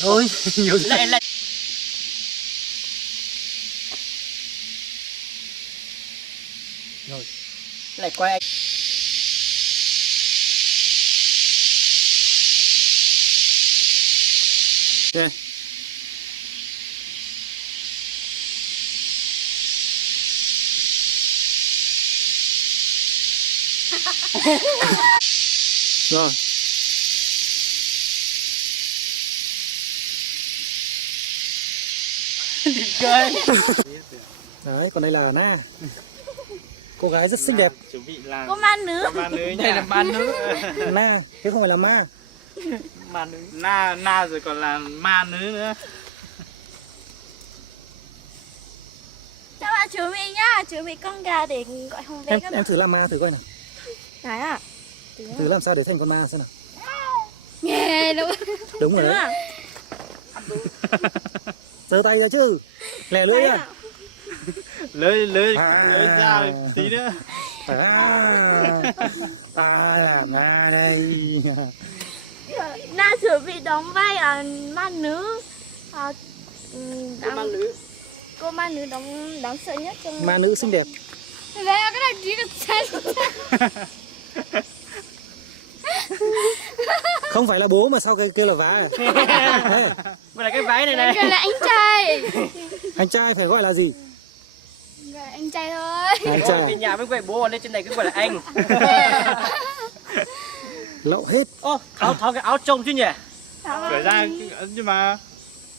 Thôi, nhiều Lại lại. rồi. Lại quay anh. Ok. Rồi. Cười. Đấy, còn đây là Na. Cô gái rất xinh đẹp. Chuẩn bị làm Có ma nữ. ma nữ Đây nha. là ma nữ. Na, thế không phải là ma. Ma nữ. Na rồi còn là ma nữ nữa. Các bạn chuẩn bị nhá, chuẩn bị con gà để gọi Hồng về các Em bạn. thử làm ma thử coi nào. Đấy à. Thử làm sao để thành con ma xem nào. Nghe đúng. Đúng rồi đấy. Giơ tay ra chứ. Lè lưỡi ra. Lưới À. ra tí nữa. Ta là ma đây. Na chuẩn bị đóng vai ma nữ. Ma nữ. Cô ma nữ đáng sợ nhất trong Ma nữ xinh đẹp. Đấy, cái này chỉ được sai. Không phải là bố mà sao kêu là vá à? Ê, Đây là cái váy này này. Gọi là anh trai. anh trai phải gọi là gì? Gọi là anh trai thôi. Anh Ôi, trai. về nhà mới quay bố lên trên này cứ gọi là anh. Lậu hết. Ô, tháo cái áo trông chứ nhỉ? Khởi ra nhưng mà